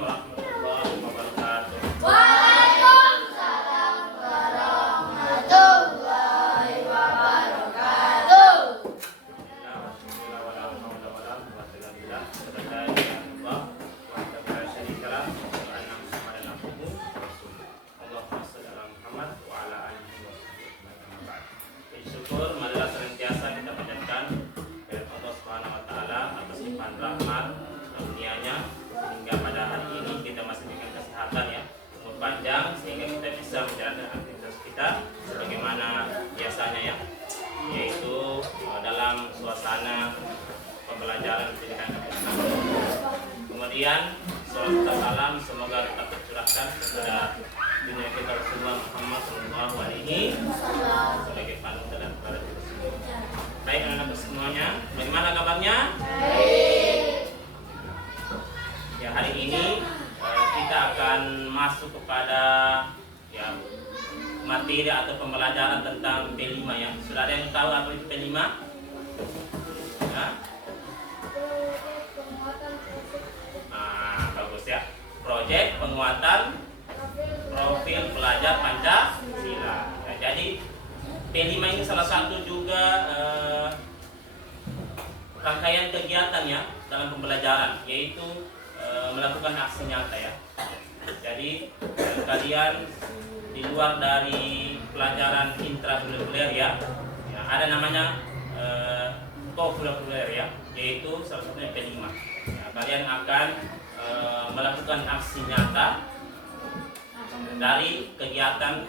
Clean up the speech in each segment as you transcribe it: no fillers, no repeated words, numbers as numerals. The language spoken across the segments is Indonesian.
warahmatullahi wabarakatuh. Waalaikumsalam warahmatullahi wabarakatuh. Syukur marilah senantiasa kita panjatkan kepada Allah Subhanahu wa taala atas limpahan rahmat karunia-Nya sehingga pada hari ini kita masih diberikan kesehatan ya, umur panjang sehingga kita bisa menjalankan aktivitas kita sebagaimana biasanya ya, yaitu dalam suasana pembelajaran pendidikan Islam. Kemudian salawat salam semoga tetap tercurahkan kepada dunia kita Rasulullah Muhammad sallallahu alaihi wasallam sebagai panutan dan para rasul. Baik anak-anak semuanya, bagaimana kabarnya? Baik. Ya, hari ini kita akan masuk kepada ya materi atau pembelajaran tentang P5 ya. Sudah ada yang tahu apa itu P5? Ya? Bagus ya. Proyek penguatan profil pelajar Pancasila. Ya, jadi P5 ini salah satu juga rangkaian kegiatan ya dalam pembelajaran, yaitu melakukan aksi nyata ya. Jadi kalian di luar dari pelajaran intrakurikuler ya, ada namanya kokurikuler ya, yaitu salah satunya P5. Ya, kalian akan melakukan aksi nyata dari kegiatan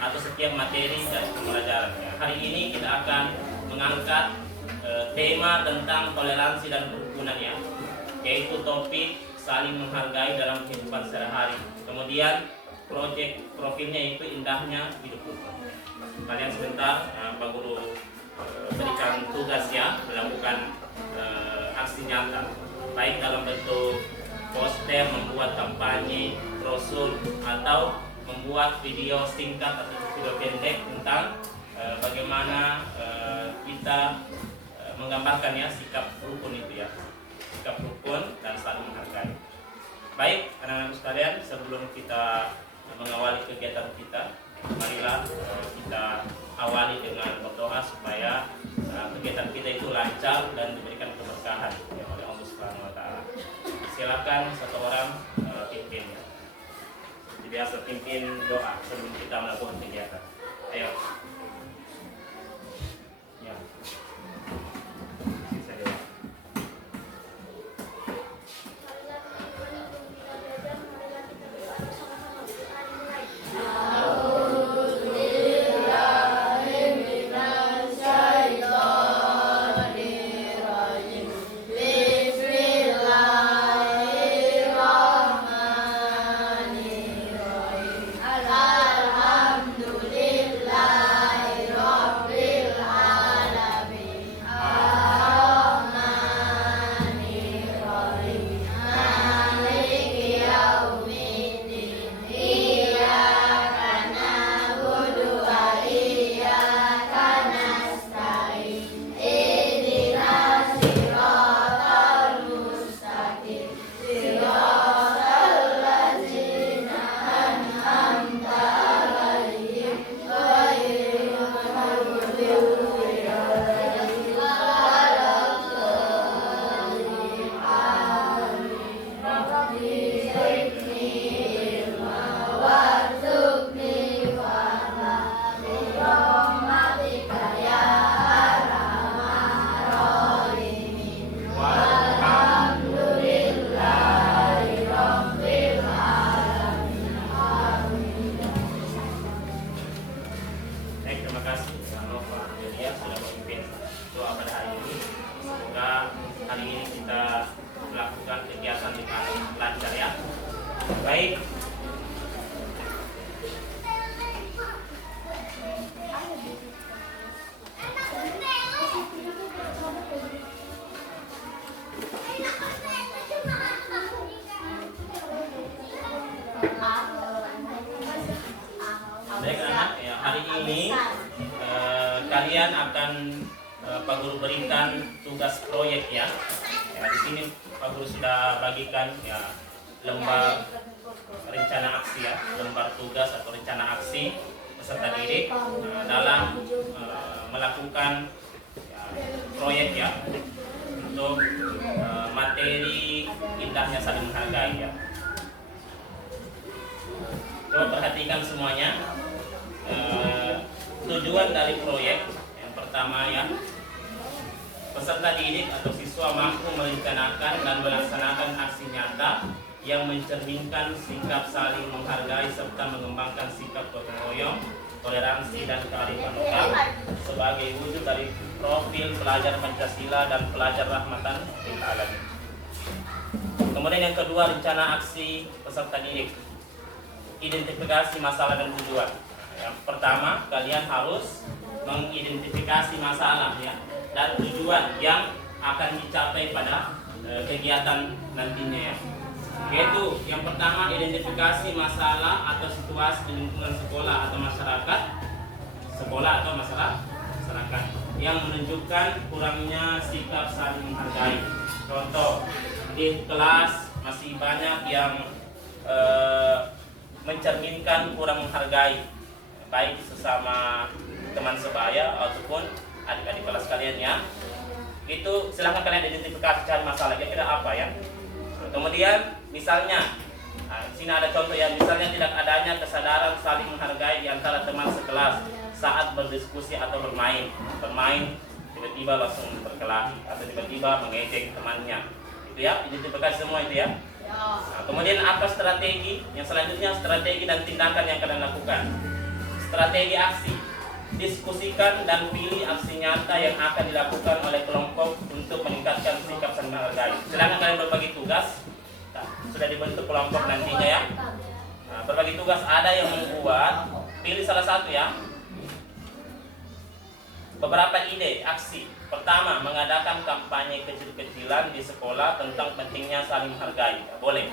atau setiap materi dari pembelajaran. Ya, hari ini kita akan mengangkat tema tentang toleransi dan kerukunan ya, yaitu topik saling menghargai dalam kehidupan sehari-hari. Kemudian proyek profilnya itu indahnya hidup rukun. Kalian sebentar Pak Guru berikan tugas ya, melakukan aksi nyata baik dalam bentuk poster, membuat kampanye, brosur, atau membuat video singkat atau video pendek tentang bagaimana kita menggambarkan ya sikap rukun itu ya, sikap rukun dan saling menghargai. Baik anak-anak sekalian, sebelum kita mengawali kegiatan kita, marilah kita awali dengan berdoa supaya kegiatan kita itu lancar dan diberikan keberkahan ya, oleh Allah Subhanahu wa taala. Silakan satu orang pimpin ya. Seperti biasa pimpin doa sebelum kita melakukan kegiatan. Ayo. Ya. Bisa doa. Baik. Baik anak, ya, hari ini kalian akan Pak Guru berikan tugas proyek ya. Ya, di sini Pak Guru sudah bagikan ya lembar rencana aksi ya, lembar tugas atau rencana aksi peserta didik dalam melakukan proyek ya untuk materi indahnya saling menghargai ya. Coba perhatikan semuanya. Tujuan dari proyek yang pertama ya, peserta didik atau siswa mampu merencanakan dan melaksanakan aksi nyata yang mencerminkan sikap saling menghargai serta mengembangkan sikap gotong royong, toleransi dan kearifan lokal sebagai wujud dari profil pelajar Pancasila dan pelajar rahmatan lil alamin. Kemudian yang kedua, rencana aksi peserta didik. Identifikasi masalah dan tujuan. Yang pertama, kalian harus mengidentifikasi masalah ya dan tujuan yang akan dicapai pada kegiatan nantinya ya. Yaitu yang pertama, identifikasi masalah atau situasi di lingkungan sekolah atau masyarakat, masyarakat yang menunjukkan kurangnya sikap saling menghargai. Contoh, di kelas masih banyak yang mencerminkan kurang menghargai baik sesama teman sebaya ataupun adik-adik kelas kalian ya. Itu silahkan kalian identifikasi cari masalah kira-kira apa ya. Kemudian misalnya di sini ada contoh ya, misalnya tidak adanya kesadaran saling menghargai di antara teman sekelas saat berdiskusi atau bermain tiba-tiba langsung berkelahi atau tiba-tiba mengejek temannya. Itu ya, identifikasi semua itu ya. Nah, kemudian apa strategi? Yang selanjutnya strategi dan tindakan yang kalian lakukan. Strategi aksi. Diskusikan dan pilih aksi nyata yang akan dilakukan oleh kelompok untuk meningkatkan sikap saling menghargai. Silakan kalian berbagi tugas. Nah, sudah dibentuk kelompok nantinya ya. Nah, berbagi tugas ada yang membuat, pilih salah satu ya. Beberapa ide aksi. Pertama, mengadakan kampanye kecil-kecilan di sekolah tentang pentingnya saling menghargai. Boleh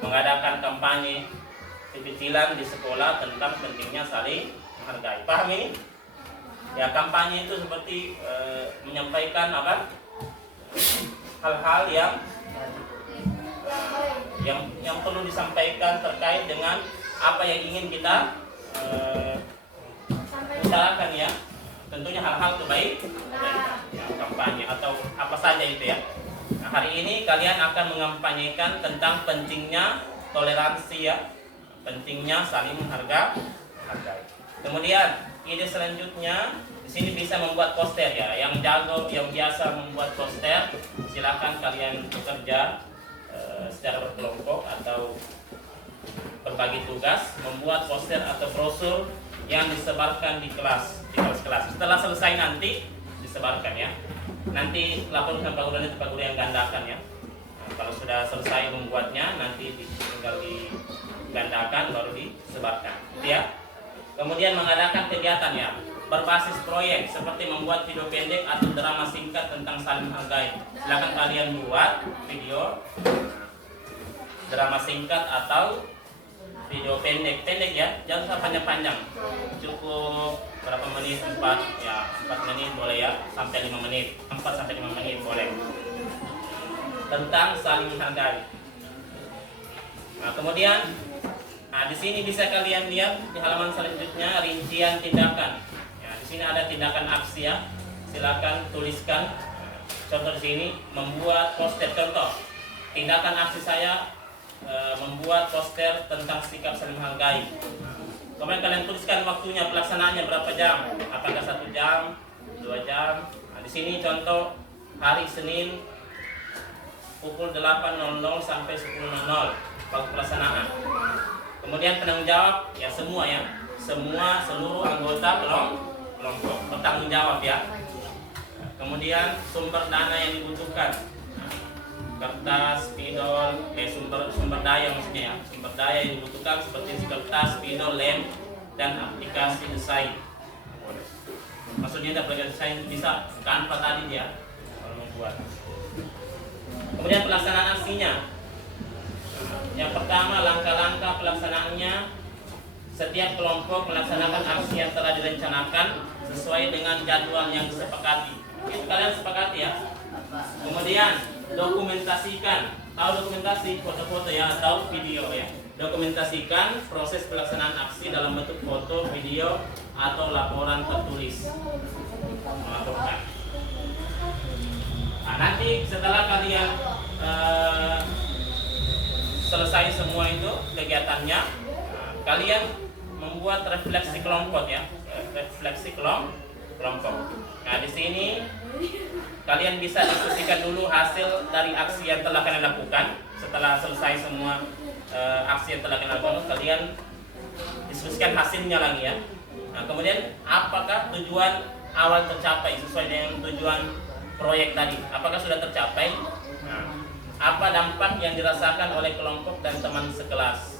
mengadakan kampanye kecil-kecilan di sekolah tentang pentingnya saling menghargai. Paham ini? Ya, kampanye itu seperti menyampaikan apa? Hal-hal yang perlu disampaikan terkait dengan apa yang ingin kita utarakan ya. Tentunya hal-hal kebaikan ya, kampanye atau apa saja itu ya. Nah, hari ini kalian akan mengampanyekan tentang pentingnya toleransi ya, pentingnya saling menghargai. Kemudian ide selanjutnya di sini bisa membuat poster ya. Yang jago, yang biasa membuat poster, silakan kalian bekerja secara berkelompok atau berbagi tugas membuat poster atau brosur yang disebarkan di kelas-kelas. Setelah selesai nanti disebarkan ya. Nanti lapor sama Pak Guru itu Pak Guru yang gandakan ya. Nah, kalau sudah selesai membuatnya nanti tinggal digandakan baru disebarkan. Gitu ya. Kemudian mengadakan kegiatan ya berbasis proyek seperti membuat video pendek atau drama singkat tentang saling menghargai. Silakan kalian buat video drama singkat atau video pendek ya, jangan panjang-panjang, cukup berapa menit, 4 menit boleh ya, sampai 5 menit, 4 sampai 5 menit boleh, tentang saling menghargai. Nah, kemudian di sini bisa kalian lihat di halaman selanjutnya rincian tindakan. Ya, di sini ada tindakan aksi ya, silakan tuliskan. Contoh di sini membuat poster. Contoh tindakan aksi saya membuat poster tentang sikap saling menghargai. Kemudian kalian tuliskan waktunya, pelaksanaannya berapa jam? Apakah 1 jam, 2 jam? Nah, di sini contoh hari Senin pukul 8.00 sampai 10.00 waktu pelaksanaan. Kemudian penanggung jawab ya seluruh anggota kelompok bertanggung jawab ya. Kemudian sumber dana yang dibutuhkan. Kertas, spidol, sumber daya maksudnya ya. Sumber daya yang dibutuhkan seperti kertas, spidol, lem, dan aplikasi desain. Maksudnya aplikasi desain bisa Canva tadi dia kalau membuat. Kemudian pelaksanaan aksinya. Yang pertama, langkah-langkah pelaksanaannya. Setiap kelompok melaksanakan aksi yang telah direncanakan sesuai dengan jadwal yang disepakati. Itu kalian sepakati ya. Kemudian dokumentasikan tahu dokumentasi foto-foto ya atau video ya. Dokumentasikan proses pelaksanaan aksi dalam bentuk foto, video, atau laporan tertulis. Melaporkan. Nah, nanti setelah kalian selesai semua itu kegiatannya, kalian membuat refleksi kelompok ya, refleksi kelompok. Nah di sini kalian bisa diskusikan dulu hasil dari aksi yang telah kalian lakukan. Setelah selesai semua aksi yang telah kalian lakukan, kalian diskusikan hasilnya lagi ya. Nah, kemudian apakah tujuan awal tercapai sesuai dengan tujuan proyek tadi? Apakah sudah tercapai? Nah, apa dampak yang dirasakan oleh kelompok dan teman sekelas?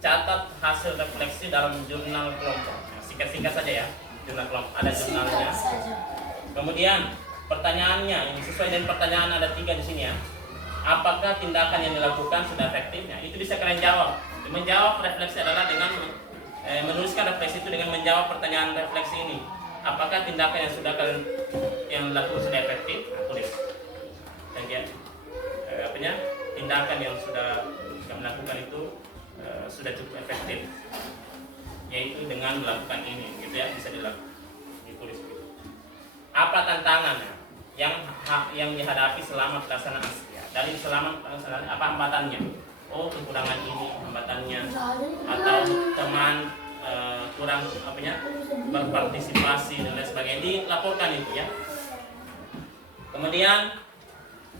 Catat hasil refleksi dalam jurnal kelompok. Nah, singkat-singkat saja ya, jurnal kelompok ada jurnalnya. Kemudian pertanyaannya, ini sesuai dengan pertanyaan ada 3 di sini ya. Apakah tindakan yang dilakukan sudah efektif? Nah, itu bisa kalian jawab. Menjawab refleksi adalah dengan menuliskan refleksi itu dengan menjawab pertanyaan refleksi ini. Apakah tindakan yang sudah kalian yang dilakukan sudah efektif? Nah, tulis. Dan apanya? Tindakan yang sudah kalian lakukan itu sudah cukup efektif, yaitu dengan melakukan ini, gitu ya, bisa ditulis gitu. Apa tantangannya yang dihadapi selama pelaksanaan aksi? Dari selama pelaksanaan apa hambatannya? Oh, kekurangan ini hambatannya, atau teman kurang berpartisipasi dan lain sebagainya, dilaporkan itu ya. Kemudian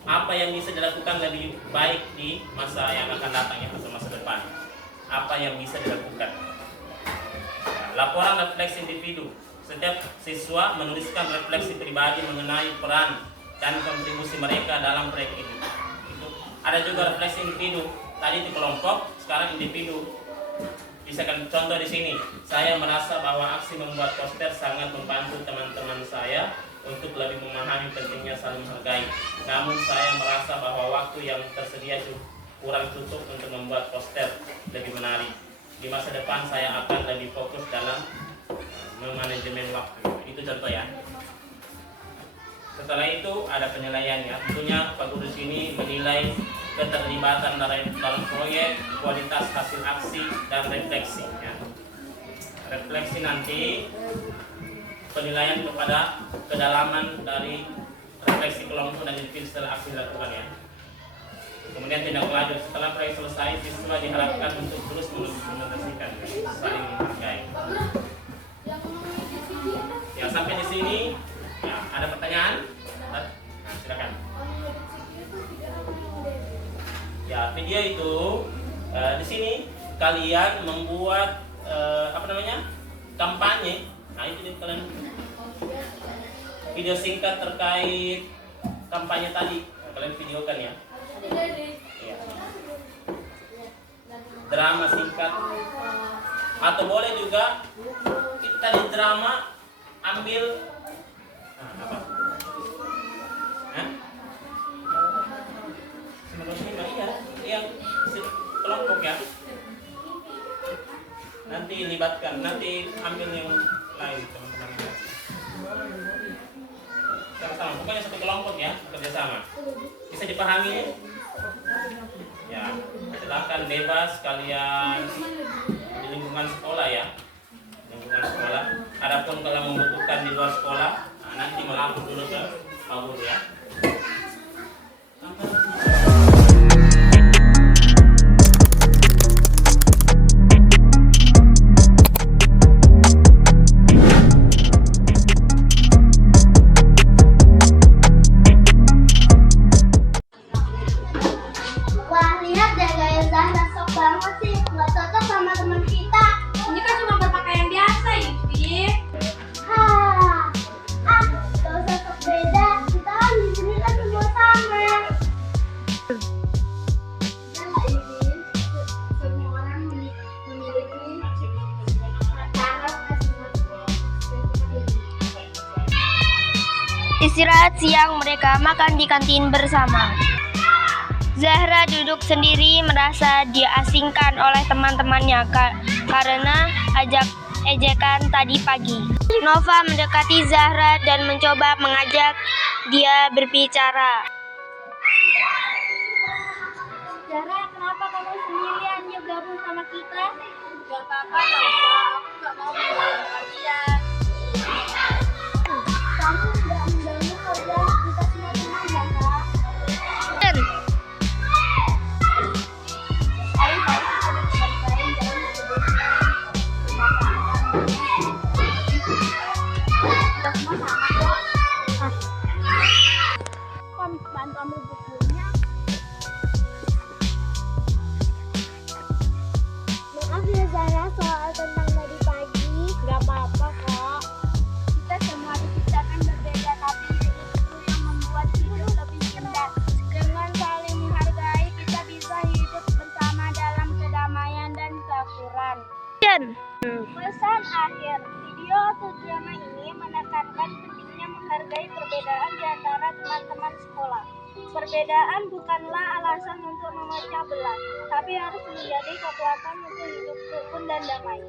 apa yang bisa dilakukan lebih baik di masa yang akan datang ya, atau masa depan? Apa yang bisa dilakukan? Laporan refleksi individu. Setiap siswa menuliskan refleksi pribadi mengenai peran dan kontribusi mereka dalam proyek ini. Ada juga refleksi individu. Tadi di kelompok, sekarang individu. Bisa kan contoh di sini. Saya merasa bahwa aksi membuat poster sangat membantu teman-teman saya untuk lebih memahami pentingnya saling menghargai. Namun saya merasa bahwa waktu yang tersedia kurang cukup untuk membuat poster lebih menarik. Di masa depan saya akan lebih fokus dalam memanajemen waktu. Itu contoh ya. Setelah itu ada penilaian ya. Tentunya Pak Guru di sini menilai keterlibatan dalam proyek, kualitas hasil aksi, dan refleksi ya. Refleksi nanti penilaian kepada kedalaman dari refleksi kelompok dan individu setelah aksi dilakukan ya. Kemudian tindak lanjut, setelah proyek selesai, siswa diharapkan untuk terus mengimplementasikan, saling menghargai. Ya, sampai di sini ya, ada pertanyaan? Nah, silakan. Ya, video itu di sini kalian membuat kampanye. Nah, itu kalian video singkat terkait kampanye tadi. Kalian videokan ya. Ya. Drama singkat, atau boleh juga kita di drama ambil apa? Yang kelompok ya. Nanti libatkan, nanti ambil yang lain teman-teman. Sama-sama, pokoknya satu kelompok ya, kerjasama. Bisa dipahami? Ya, silakan bebas kalian di lingkungan sekolah ya, lingkungan sekolah. Adapun kalau membutuhkan di luar sekolah, nanti melapor dulu ke Pak Guru ya. Istirahat siang mereka makan di kantin bersama. Zahra duduk sendiri merasa diasingkan oleh teman-temannya karena ejekan tadi pagi. Nova mendekati Zahra dan mencoba mengajak dia berbicara. Zahra, kenapa kamu sendirian yuk gabung sama kita? Gak apa-apa, aku gak mau mengganggu kalian. Kamu nggak mengganggu kerja kita semua teman, Zahra. Ayo, kita ada baik-baik dalam hidup. Kita semua sama kok. Bantu ambil bukunya. Maaf ya Zahra, soal tentang tadi pagi. Gak apa-apa kok. Kita semua diciptakan berbeda, tapi itu yang membuat hidup lebih indah. Dengan saling menghargai, kita bisa hidup bersama dalam kedamaian dan keakuran. Pesan akhir, video atau drama ini menekankan pentingnya menghargai perbedaan di antara teman-teman sekolah. Perbedaan bukanlah alasan untuk memecah belah, tapi harus menjadi kekuatan untuk hidup rukun dan damai.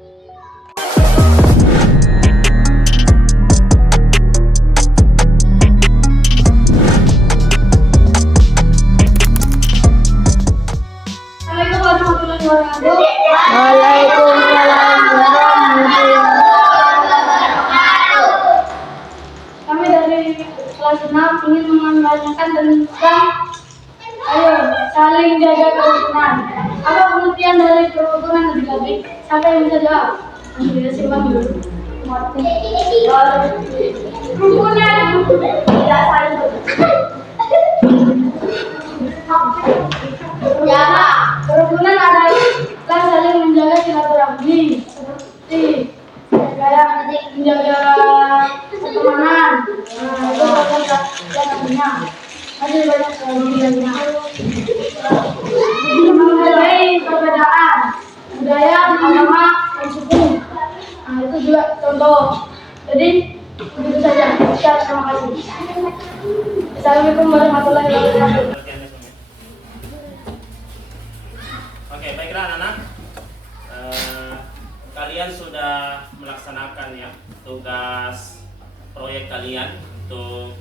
Assalamualaikum warahmatullahi wabarakatuh. Waalaikumsalam warahmatullahi wabarakatuh. Kami dari kelas 6 ingin mengajarkan tentang saling jaga kerukunan. Apa pengertian dari kerukunan adik-adik? Siapa yang bisa jawab? Kita simpan dulu. Kerukunan tidak saling kerukunan adalah saling menjaga silaturahmi, seperti kayak menjaga pertemanan. Itu namanya. Ada banyak kemudiannya. Menghargai perbedaan budaya, agama, dan suku. Itu juga contoh. Jadi begitu saja. Terima kasih. Assalamualaikum warahmatullahi wabarakatuh. Oke, baiklah anak-anak. Kalian sudah melaksanakan ya tugas proyek kalian untuk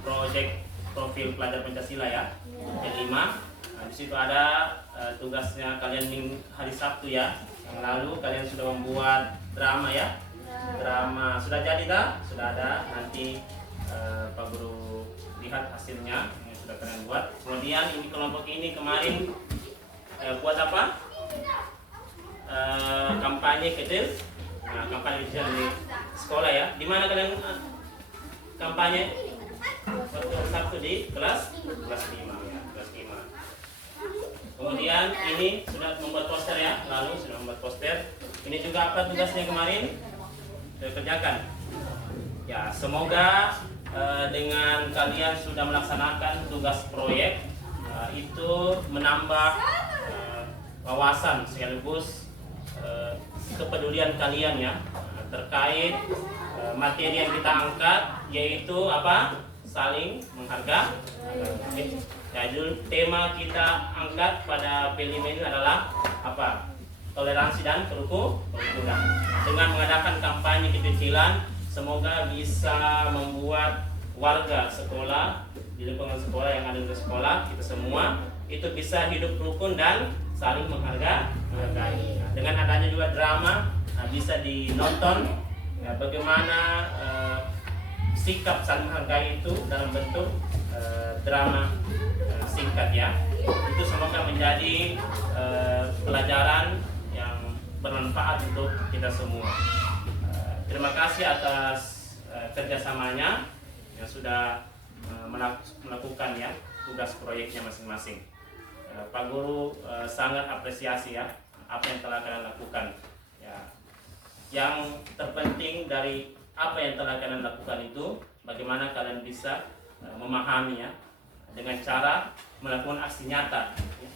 proyek profil pelajar Pancasila ya, kelima. Nah, di situ ada tugasnya kalian hari Sabtu ya. Yang lalu kalian sudah membuat drama ya. Drama sudah jadi tak? Sudah ada. Nanti Pak Guru lihat hasilnya yang sudah kalian buat. Kemudian ini kelompok ini kemarin buat apa? Kampanye kecil. Nah, kampanye kecil di sekolah ya. Di mana kalian kampanye? Waktu Sabtu di kelas 5 ya, kelas 5. Kemudian ini sudah membuat poster ya, lalu sudah membuat poster. Ini juga apa tugasnya kemarin? Kerjakan. Ya, semoga dengan kalian sudah melaksanakan tugas proyek itu menambah wawasan sekaligus kepedulian kalian ya terkait materi yang kita angkat, yaitu apa? Saling menghargai. Ya, tema kita angkat pada film ini adalah apa? Toleransi dan kerukunan. Dengan mengadakan kampanye kecil-kecilan, semoga bisa membuat warga sekolah di lingkungan sekolah yang ada di sekolah kita semua itu bisa hidup rukun dan saling menghargai. Nah, dengan adanya juga drama, bisa dinonton ya, bagaimana sikap saling menghargai itu dalam bentuk drama singkat ya. Itu semoga menjadi pelajaran yang bermanfaat untuk kita semua. Terima kasih atas kerjasamanya yang sudah melakukan ya tugas proyeknya masing-masing. Pak Guru sangat apresiasi ya apa yang telah kalian lakukan ya. Yang terpenting dari apa yang telah kalian lakukan itu bagaimana kalian bisa memahami ya dengan cara melakukan aksi nyata ya.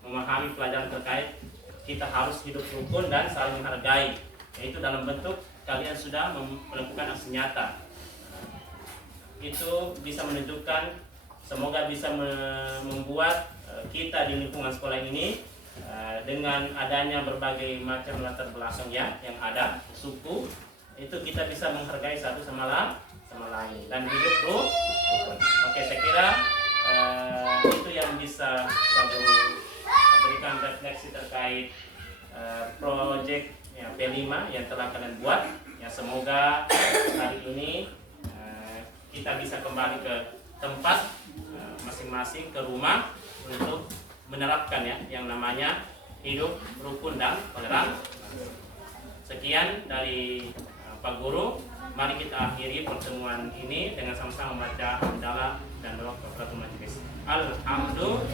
Memahami pelajaran terkait kita harus hidup rukun dan saling menghargai, yaitu dalam bentuk kalian sudah melakukan aksi nyata. Itu bisa menunjukkan, semoga bisa membuat kita di lingkungan sekolah ini dengan adanya berbagai macam latar belakang ya yang ada, suku, itu kita bisa menghargai satu sama lain dan hidup rukun. Oke, saya kira itu yang bisa Pak Guru berikan refleksi terkait proyek ya, P5 yang telah kalian buat. Ya, semoga hari ini kita bisa kembali ke tempat masing-masing, ke rumah untuk menerapkan ya yang namanya hidup rukun dan toleran. Sekian dari Pak Guru. Mari kita akhiri pertemuan ini dengan sama-sama membaca hamdalah dan doa kafaratul majelis. Alhamdulillah.